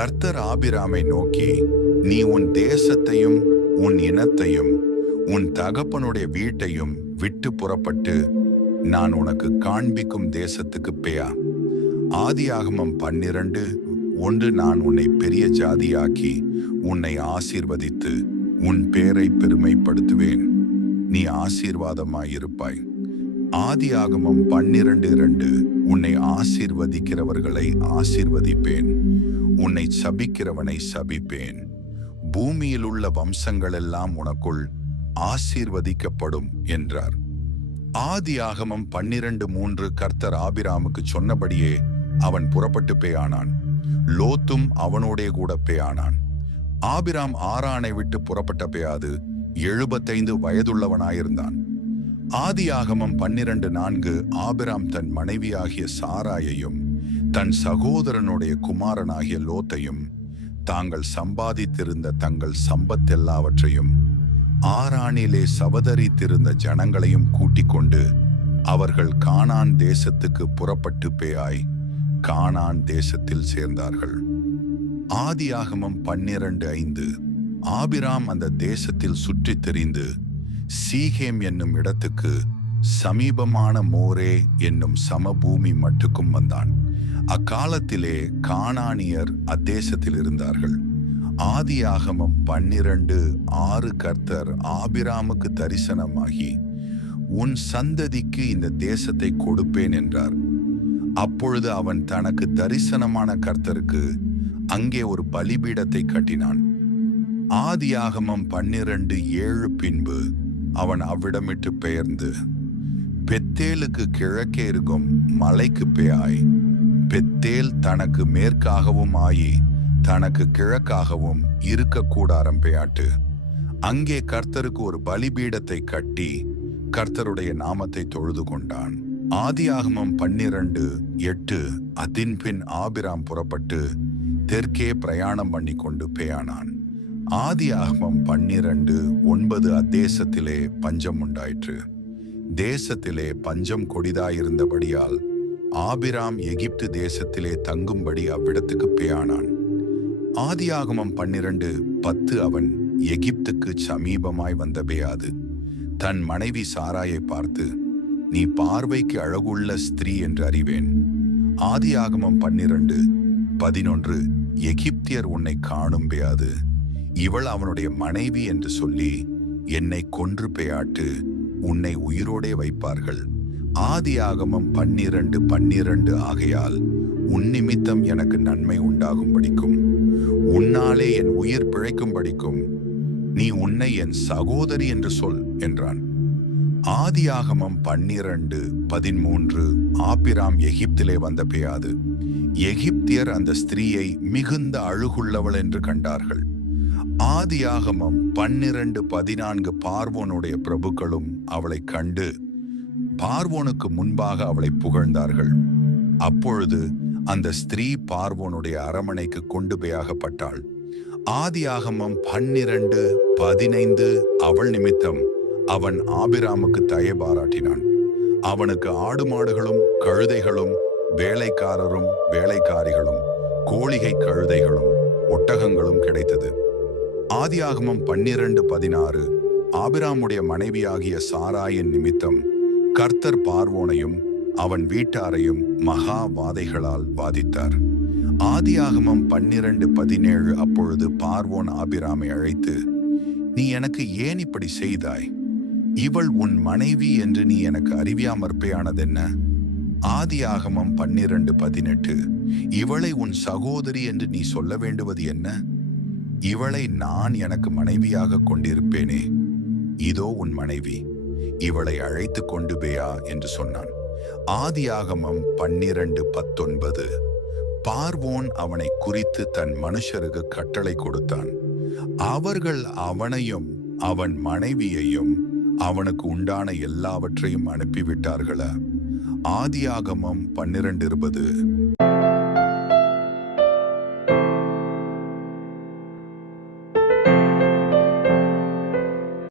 கர்த்தர் ஆபிராமை நோக்கி, நீ உன் தேசத்தையும் உன் இனத்தையும் உன் தகப்பனுடைய வீட்டையும் விட்டு புறப்பட்டு நான் உனக்கு காண்பிக்கும் தேசத்துக்கு பேயா. ஆதியாகமம் 12:1 நான் உன்னை பெரிய ஜாதியாக்கி உன்னை ஆசீர்வதித்து உன் பேரை பெருமைப்படுத்துவேன், நீ ஆசீர்வாதமாயிருப்பாய். ஆதியாகமம் 12:2 உன்னை ஆசீர்வதிக்கிறவர்களை ஆசீர்வதிப்பேன், உன்னை சபிக்கிறவனை சபிப்பேன். பூமியில் உள்ள வம்சங்களெல்லாம் உனக்குள் ஆசீர்வதிக்கப்படும் என்றார். ஆதியாகமம் 12:3 கர்த்தர் ஆபிராமுக்கு சொன்னபடியே அவன் புறப்பட்டு பேயானான். லோத்தும் அவனோடே கூட பேயானான். ஆபிராம் ஆரானை விட்டு புறப்பட்ட பேயாது 75 வயதுள்ளவனாயிருந்தான். ஆதியாகமம் 12:4 ஆபிராம் தன் மனைவியாகிய சாராயையும் தன் சகோதரனுடைய குமாரனாகிய லோத்தையும் தாங்கள் சம்பாதித்திருந்த தங்கள் சம்பத்தெல்லாவற்றையும் ஆரானிலே சவதரித்திருந்த ஜனங்களையும் கூட்டிக் கொண்டு அவர்கள் கானான் தேசத்துக்கு புறப்பட்டு பேயாய் கானான் தேசத்தில் சேர்ந்தார்கள். ஆதியாகமம் 12:5 ஆபிராம் அந்த தேசத்தில் சுற்றித் திரிந்து சீகேம் என்னும் இடத்துக்கு சமீபமான மோரே என்னும் சமபூமி மட்டுக்கும் வந்தான். அக்காலத்திலே கானானியர் அத்தேசத்தில் இருந்தார்கள். ஆதியாகமம் 12:6 கர்த்தர் ஆபிராமுக்கு தரிசனமாகி உன் சந்ததிக்கு இந்த தேசத்தை கொடுப்பேன் என்றார். அப்பொழுது அவன் தனக்கு தரிசனமான கர்த்தருக்கு அங்கே ஒரு பலிபீடத்தை கட்டினான். ஆதியாகமம் 12:7 பின்பு அவன் அவ்விடமிட்டு பெயர்ந்து பெத்தேலுக்கு கிழக்கே இருக்கும் மலைக்கு பேயாய், பெத்தேல் தனக்கு மேற்காகவும் ஆயி தனக்கு கிழக்காகவும் இருக்க கூடாரம் பேயாட்டு. அங்கே கர்த்தருக்கு ஒரு பலிபீடத்தை கட்டி கர்த்தருடைய நாமத்தை தொழுது கொண்டான். ஆதியாகமம் 12:8 அதின்பின் ஆபிராம் புறப்பட்டு தெற்கே பிரயாணம் பண்ணி கொண்டு பேயானான். ஆதியாகமம் 12:9 அத்தேசத்திலே பஞ்சம் உண்டாயிற்று. தேசத்திலே பஞ்சம் கொடிதாயிருந்தபடியால் ஆபிராம் எகிப்து தேசத்திலே தங்கும்படி அவ்விடத்துக்கு பேயானான். ஆதியாகமம் 12:10 அவன் எகிப்துக்கு சமீபமாய் வந்த பேயாது தன் மனைவி சாராயை பார்த்து, நீ பார்வைக்கு அழகுள்ள ஸ்திரீ என்று அறிவேன். ஆதியாகமம் 12:11 எகிப்தியர் உன்னை காணும் பேயாது, இவள் அவனுடைய மனைவி என்று சொல்லி என்னை கொன்று பேயாட்டு உன்னை உயிரோடே வைப்பார்கள். ஆதியாகமம் 12:12 ஆகையால் உன் நிமித்தம் எனக்கு நன்மை உண்டாகும்படிக்கும் உன்னாலே என் உயிர் பிழைக்கும்படிக்கும் நீ உன்னை என் சகோதரி என்று சொல் என்றான். ஆதியாகமம் 12:13 ஆபிராம் எகிப்திலே வந்த பேயாது எகிப்தியர் அந்த ஸ்திரீயை மிகுந்த அழகுள்ளவள் என்று கண்டார்கள். ஆதியாகமம் 12:14 பார்வோனுடைய பிரபுக்களும் அவளை கண்டு பார்வோனுக்கு முன்பாக அவளை புகழ்ந்தார்கள். அப்பொழுது அந்த ஸ்திரீ பார்வோனுடைய அரமனைக்கு கொண்டு போயாகப்பட்டாள். ஆதியாகமம் 12:15 அவள் நிமித்தம் அவன் ஆபிராமுக்கு தயை பாராட்டினான். அவனுக்கு ஆடு மாடுகளும் கழுதைகளும் வேலைக்காரரும் வேலைக்காரிகளும் கோழிகை கழுதைகளும் ஒட்டகங்களும் கிடைத்தது. ஆதியாகமம் 12:16 ஆபிராமுடைய மனைவியாகிய சாராயின் நிமித்தம் கர்த்தர் பார்வோனையும் அவன் வீட்டாரையும் மகா வாதைகளால் பாதித்தார். ஆதியாகமம் 12:17 அப்பொழுது பார்வோன் ஆபிராமை அழைத்து, நீ எனக்கு ஏன் இப்படி செய்தாய்? இவள் உன் மனைவி என்று நீ எனக்கு அறிவியாமற்பேயானதென்ன? ஆதியாகமம் 12:18 இவளை உன் சகோதரி என்று நீ சொல்ல வேண்டுவது என்ன? இவளை நான் எனக்கு மனைவியாக கொண்டிருப்பேனே, இதோ உன் மனைவி, இவளை அழைத்து கொண்டு பேயா என்று சொன்னான். ஆதியாகமம் 12:19 பார்வோன் அவனை குறித்து தன் மனுஷருக்கு கட்டளை கொடுத்தான். அவர்கள் அவனையும் அவன் மனைவியையும் அவனுக்கு உண்டான எல்லாவற்றையும் அனுப்பிவிட்டார்கள. ஆதியாகமம் 12:20